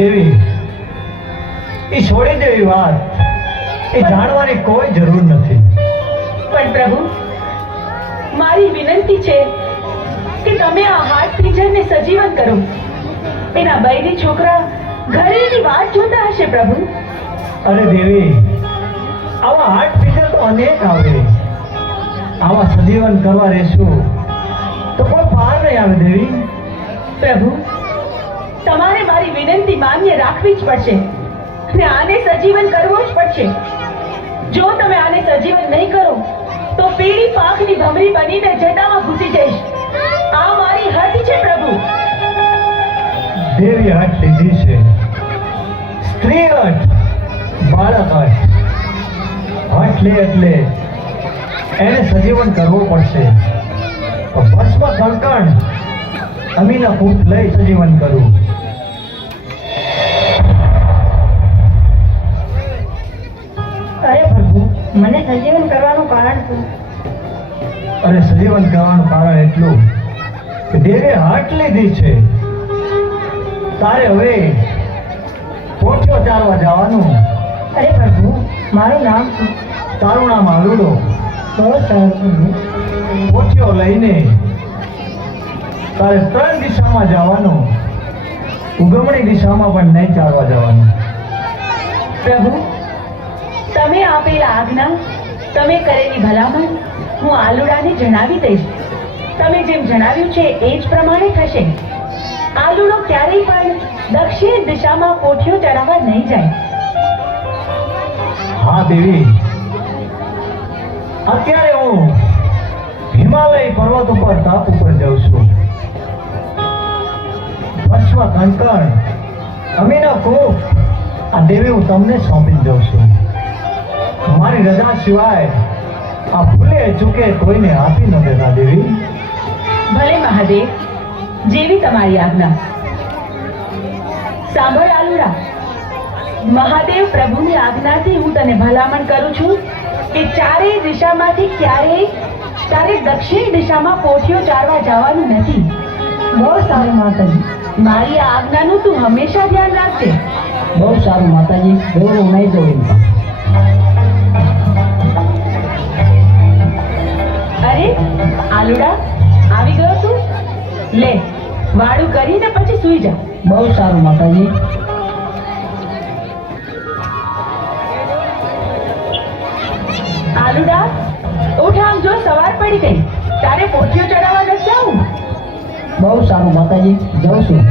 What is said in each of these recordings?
દેવી, એ છોડી દેવી વાત એ જાણવાની કોઈ જરૂર નથી. પણ પ્રભુ, મારી વિનંતી છે કે તમે આ હાટ પિંજરને સજીવન કરો. એના બૈરી છોકરા ઘરે એની વાત જોતા હશે પ્રભુ. અરે દેવી, આવા હાટ પિંજર તો અનેક આવે. આવા સજીવન કરવા રહેશું તો કોઈ પાર નહીં આવે દેવી. પ્રભુ, તમારે મારી વિનંતી માન્ય રાખવી જ પડશે ને આને સજીવન કરવો જ પડશે. જો તમે આને સજીવન નહીં કરો તો પીળી પાંખની ભમરી બનીને જટામાં ઘૂસી જઈશ. આ મારી હદ છે પ્રભુ. દેવી હઠ લીધી છે, સ્ત્રી હઠ, બાળક હઠ. હઠ લે એટલે એને સજીવન કરવો પડશે. ભસ્મ કંકણ અમીના ફૂટ લઈ સજીવન કરવું. અરે પ્રભુ, મને સજીવન કરવાનું કારણ શું? અરે સજીવન કરવાનું કારણ એટલું કે દેવે હઠ લીધી છે. તારે હવે પોઠિયો ચારવા જવાનું. અરે પ્રભુ, મારું નામ શું? તારું નામ આલુડો. બહુ સારું પ્રભુ. પોઠિયો લઈને તારે 3 દિશામાં જવાનું. ઉગમણી દિશામાં પણ નહીં ચાલવા જવાનું. પ્રભુ, તમે આપેલા આજ્ઞા, તમે કરેલી ભલામણ હું આલુડાને જણાવી દઈશ. તમે જેમ જણાવ્યું છે એ જ પ્રમાણે થશે. આલુડો ક્યારેય પણ દક્ષિણ દિશામાં પોઠિયો ચડાવવા નહીં જાય. હા દેવી, અત્યારે હું હિમાલય પર્વત ઉપર તાપ ઉપર જાઉં છું. ભસ્મ કંકણ અમીના કૂપ આ દેવી હું તમને સોંપી દઉં છું. મારી રજા સિવાય આ ભૂલે ચૂકે કોઈને આપી ન દેતા દેવી. ભલે મહાદેવ, જેવી તમારી આજ્ઞા. સાંભળ આલુડા, મહાદેવ પ્રભુની આજ્ઞાથી હું તને ભલામણ કરું છું કે ચારેય દિશામાંથી ક્યારેય તારે દક્ષિણ દિશામાં પોઠિયો ચારવા જવાનું નથી. બહુ સારું માતાજી. મારી આ આજ્ઞાનું તું હંમેશા ધ્યાન રાખજે. બહુ સારું માતાજી. એવું હું નહીં જોઉં. અરે આલુડા, આવી ગયો તું? લે, વાળું કરીને પછી સૂઈ જા. બહુ સારું માતાજી. આલુડા, ઉઠ, આમ જો સવાર પડી ગઈ. તારે પોઠિયો ચડાવવા નથી જાવું? બહુ સારું માતાજી, જાઉં છું.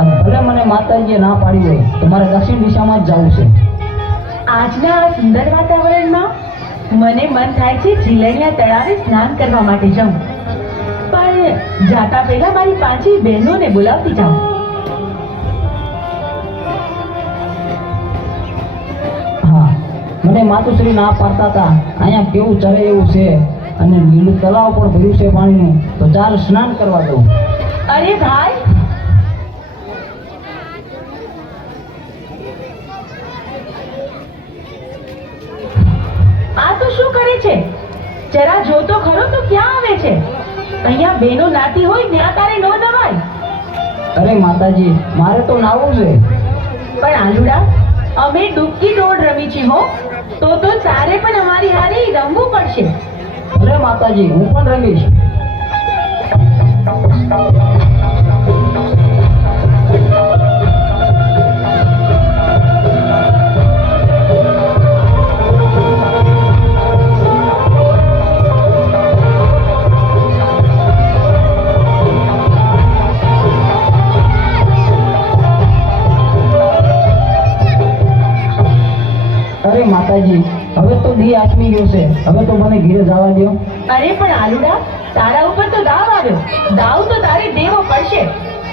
અને ભલે મને માતાજીએ ના પાડી હોય તો મારે દક્ષિણ દિશામાં જ જવું છે. આજના આ સુંદર વાતાવરણમાં મને મન થાય છે ઝીલણિયા તળાવે સ્નાન કરવા માટે જાઉં. પણ જાતા પહેલા મારી 5 બહેનોને બોલાવતી જાઉં. હા, મને માતુશ્રી ના પાડતા હતા અહીંયા કેવું ચરે એવું છે અને લીલું તળાવ પણ ભર્યું છે પાણીનું, તો ચાલ સ્નાન કરવા દઉં. અરે ભાઈ, આ તો શું કરે છે? જરા જોતો ખરો તો ક્યાં આવે છે? અહીંયા બહેનો નાતી હોય ત્યાં તારે ન નવાય. અરે માતાજી, મારે તો નાવું છે. પણ આલુડા, અમે ડૂબકી દોડ રમી છીએ હો, તો તારે પણ અમારી હારે રમવું પડશે. ભલે માતાજી, હું પણ રમીશ. અરે માતાજી, હવે તો દી આથમી ગયો છે. હવે તો મને ઘરે જવા દો. અરે પણ આલુડા, તારા ઉપર તો દાવ આવ્યો. દાવ તો તારે દેવો પડશે.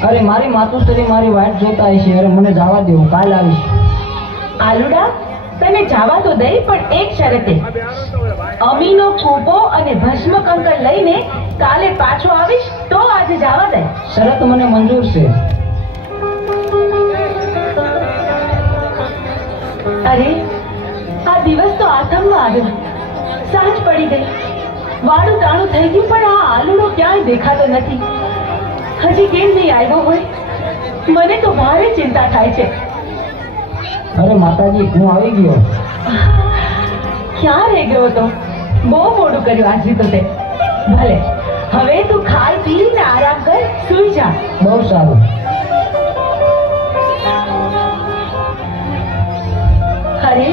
અરે મારી માતુશ્રી મારી વાટ જોતા હશે. અરે મને જવા દો, કાલ આવીશ. આલુડા, તને જવા તો દઈ, પણ એક શરતે. અમીનો કૂપો અને ભસ્મ કંકર લઈને કાલે પાછો આવીશ તો આજે જવા દે. શરત મને મંજૂર છે. અરે, આ દિવસ તો આથમમાં આવ્યો. સાંજ પડી ગઈ. વાળું ટાણું થઈ ગયું, પણ આ આલુડો ક્યાંય દેખાતો નથી. હજી કેમ નહીં આવ્યો હોય? મને તો ભારે ચિંતા થાય છે. અરે માતાજી, હું આવી ગયો. ક્યાં રહી ગયો હતો? બહુ મોડું કર્યું આજે તો તે. ભલે, હવે તું ખાઈ પીને આરામ કર, સૂઈ જા. બહુ સારું. અરે,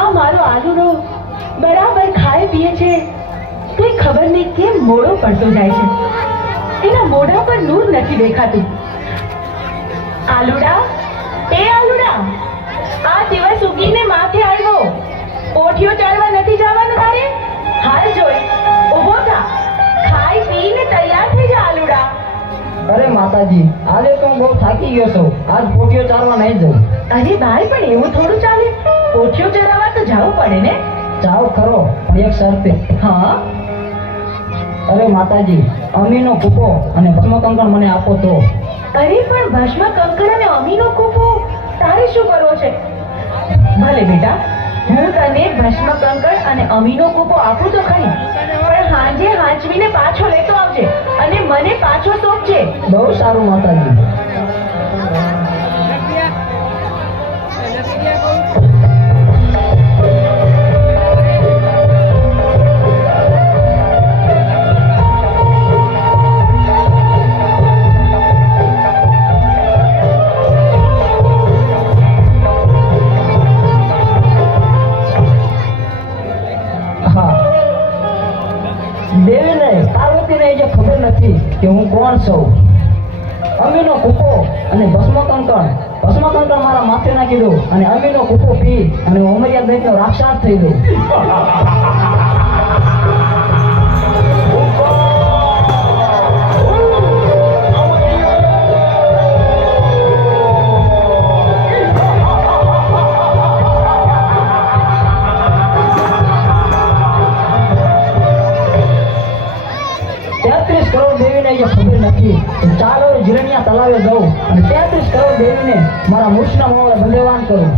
આ મારો આલુડો બરાબર ખાઈ પીએ છે, કઈ ખબર નહીં કેમ મોડો પડતો જાય છે. એના મોઢા પર નૂર નથી દેખાતું. આલુડા, એ આલુડા, આ દિવસ ઉગીને માથે આવ્યો. પોઠિયો ચાલવા નથી જવાનું તારે? હાલ જોઈ, ઊભો થા, ખાઈ પીને તૈયાર થઈ જા આલુડા. અરે માતાજી, આજે તો હું બહુ થાકી ગયો છું. આજ પોટીઓ ચાલવા નહીં જવું. અરે ભાઈ, પણ એવું થોડું ચાલે. પોઠિયો ચરાવવા તો જવું પડે ને. જાઓ ખરો, પણ એક શરતે. હા, અરે માતાજી, અમીનો કૂપો અને ભસ્મ કંકણ મને આપો તો. અરે પણ ભસ્મ કંકણ અને અમીનો કૂપો તારે શું કરવો છે? ભલે બેટા, હું તને ભસ્મ કંકણ અને અમીનો કૂપો આપું તો ખરી, પણ હાંજે હાંચવીને પાછો લેતો આવજે અને મને પાછો સોંપજે. બહુ સારું માતાજી. દેવીને પાર્વતીને જે ખબર નથી કે હું કોણ છું. અમીનો કૂપો અને ભસ્મ કંકણ મારા માથે નાખી દઉં અને અમીનો કૂપો પી અને ઉમરિયા દૈત્યનો રાક્ષસ થઈ દઉં. ખબર નથી. ચાલો જીરણિયા તલાવે જાઉં અને 33 કરોડ દેવીને મારા મૂછના મોંમાં બંધવાન કરું.